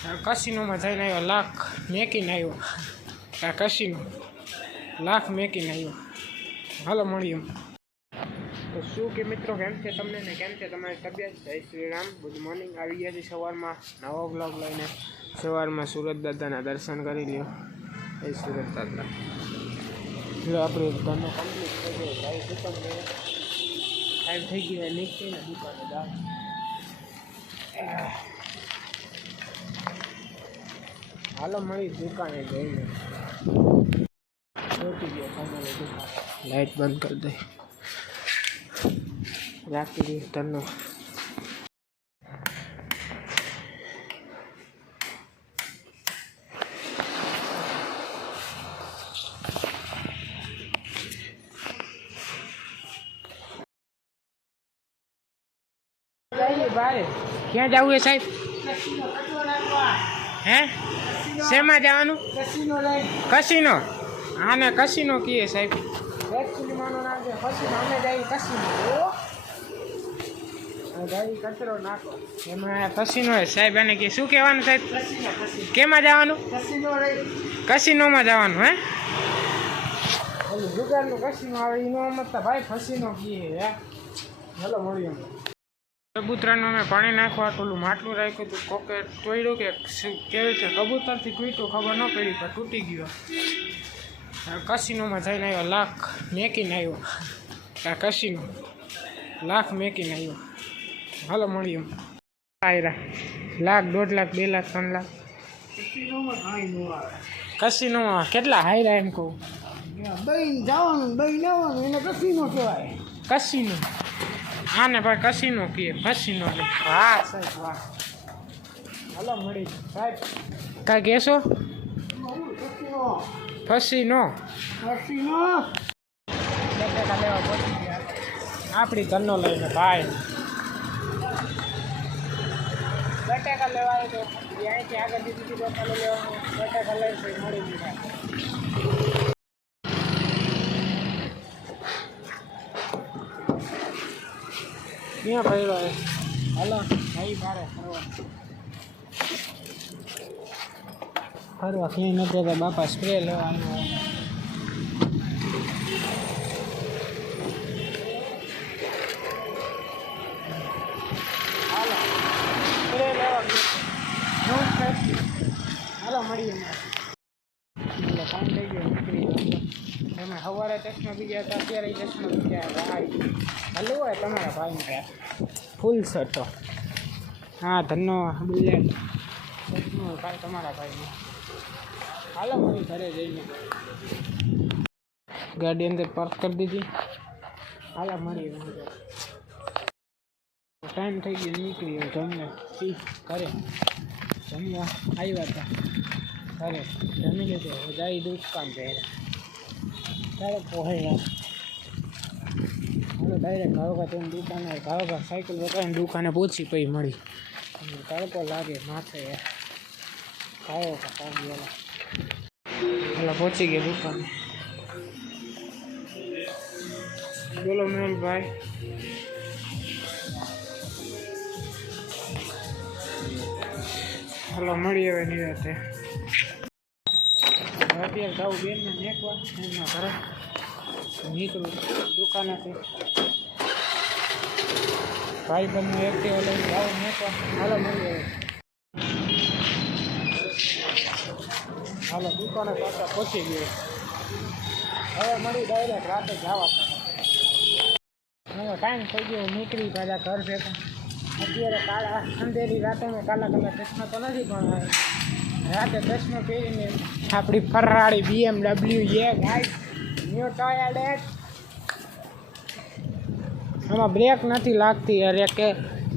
કસિનોમાં જઈને આવ્યો, લાખ મેકીને આવ્યો. આ કસિનો લાખ મેકીને આવ્યો. હાલો મળીએ. તો શું કે મિત્રો, કેમ છે તમને ને કેમ છે તમારી તબિયત? જય શ્રી રામ, ગુડ મોર્નિંગ. આવી ગયા છે સવારમાં નવો બ્લોગ લઈને. સવારમાં સુરત દાદાના દર્શન કરી લ્યો. એ સુરત દાદા જો આપણે ઘરનો કમ્પ્લીટ થઈ ગયો. ભાઈ દુકાન ટાઈમ થઈ ગયો, નીકળીને દુકાને જાઓ. હાલો મળી દુકાને જઈને રોટી ગયો તમારી દુકાન. લાઇટ બંધ કરી દે, રાખી દઈએ તરનો. બારે ક્યાં જવું એ સાહેબ? હે શેમાં જવાનું? કસીનો. આને કસીનો કીએ સાહેબ. અમે જઈએ કસીનો. કચરો નાખો એમાં કસીનો સાહેબ. એને કે શું કહેવાનું સાહેબ? કેમાં જવાનું? કસીનોમાં જવાનું. હે ઓલું જુગારનું કસીનો આવે એનો મતલબ ભાઈ ફસીનો કીએ. હે ચાલો મળીએ. કબૂતરનું અમે પાણી નાખવા પેલું માટલું રાખ્યું હતું. કોકે તોડ્યું કે કેવી રીતે કબૂતરથી તૂટ્યું ખબર ન પડી, પણ તૂટી ગયો. કસીનોમાં જઈને આવ્યો, લાખ મેકીને આવ્યો. આ કસીનો લાખ મેકીને આવ્યો. હાલો મળીએ. આયરા લાખ, 1.5 લાખ, 2 લાખ, 3 લાખ. કસીનોમાં કેટલા હાયરા એમ કહું? બઈ જવાનું, બઈ લેવાનું, એને કસીનો કહેવાય. કસીનો. આને ભાઈ કસીનો કહીએ. ફસીનો. હા સાહેબ વાહ. હાલો મળી સાહેબ. કાંઈ કહેશો? ફસીનો. બટેકા લેવા પહોંચી ગયા આપણી ઘરનો લઈને ભાઈ. બટેકા લેવા આવ્યો તો અહીંથી આગળ દીધી બટેકા લેવાનું. બટેકા લઈને મળી ગયા. ક્યાં પડ્યો હે? હાલો ભાઈ બારે ફરવા ક્યાંય નથી જતા. બાપા સ્પ્રે લેવાનું. હાલો સ્પ્રે લેવા હાલો મળીએ. કામ થઈ ગયો નીકળી ગયો. તમે સવારે ચશ્મા બીજા હતા, અત્યારે ચશ્મા બીજા હાલું હોય તમારા ભાઈને ત્યાં ફૂલ શર્ટો. હા ધનનો બુલેટ ચશ્મો ભાઈ તમારા ભાઈને. હાલો મારી ઘરે જઈને ગાડી અંદર પાર્ક કરી દીધી. હાલો મળીએ. ટાઈમ થઈ ગયો નીકળી ગયો. જમ્યા ઘરે જમવા આવ્યા હતા. ઘરે જમી લીધું. જાય દુકાન પહેલા ત્યારે પહોંચ્યા. હાલો ડાયરેક્ટ કાળોકા તેની દુકાને, કાળોકા સાયકલ વગાડીને દુકાને પહોંચી પછી મળી. તડકો લાગે માથે. કાળોકા કાઢીએલા. હાલો પહોંચી ગયા દુકાને. બોલો મેહુલભાઈ. હાલો મળી હવે નિરાતે. અત્યારે જાઉં બેનને મેકવા એમના ઘરે. નીકળું દુકાનેથી. ભાઈ બંને એક્ટિવા લઈને જાઉં મેકવા. હાલો મળીએ. હાલો દુકાને પાછા પહોંચી ગયો. હવે મળી ડાયરેક્ટ રાતે જવા. હવે ટાઈમ થઈ ગયો નીકળી પાછા ઘર ભેગા. અત્યારે કાળા અંધેરી રાતે મેં કાલા ચશ્મા તો નથી, પણ રાતે ચશ્મા પહેરીને આપણી ફરાળી BMW ગાઈડ ન્યૂ ટોયોલેટ. આમાં બ્રેક નથી લાગતી. અરે કે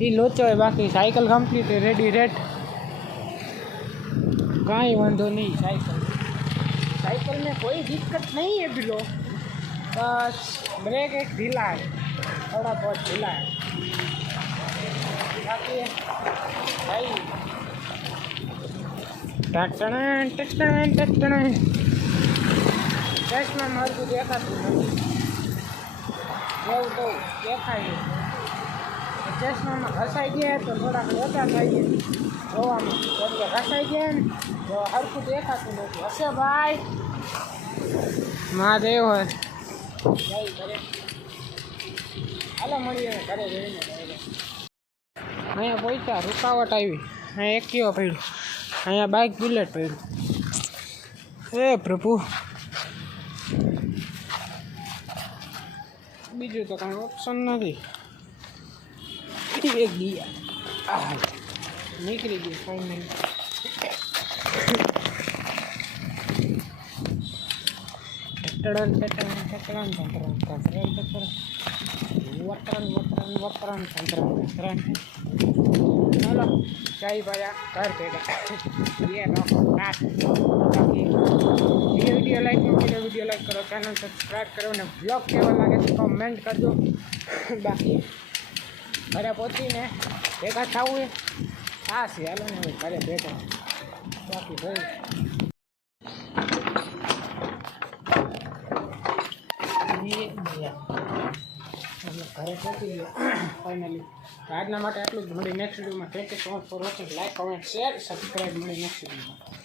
એ લોચો હોય, બાકી સાયકલ કમ્પ્લીટ રેડી રેડ. કાંઈ વાંધો નહીં. साइकिल में कोई दिक्कत नहीं है बिलो, बस ब्रेक एक ढीला है, थोड़ा बहुत ढीला है, बाकी भाई चश्मा मारे को देखा तू नहीं तो देखा ही ચશ્મામાં ઘસાઈ ગયા તો થોડાક લોચા થઈ ગયા જોવામાં કેમ કે ઘસાઈ ગયા ને તો હરખું દેખાતું નથી હશે ભાઈ મહાદેવ હોય જઈ ઘરે હાલો મળીએ ઘરે જઈને અહીંયા પૈસા રૂકાવટ આવી અહીંયા એક્ટિવા પડ્યું અહીંયા બાઇક બુલેટ પડ્યું હે પ્રભુ બીજું તો કાંઈ ઓપ્શન નથી એક ગયા નીકળી ગયું ફાઇનલી ચાલો ચાઈ ભાયા ઘર ભેગા ये विडियो लाइक न करो विडियो लाइक करो चैनल सब्सक्राइब करो ने ब्लॉग केવો લાગે તો कमेंट करजो बाकी घरे पहुंचीने भेगा थવું है हाँ सी हालो ने घरे भेगा बाकी भाई ઘરે પહોંચી ગયો ફાઇનલી આજના માટે આટલું જ મળી નેક્સ્ટ વિડીયોમાં thank you so much for watching like comment share subscribe મળી નેક્સ્ટ વિડીયોમાં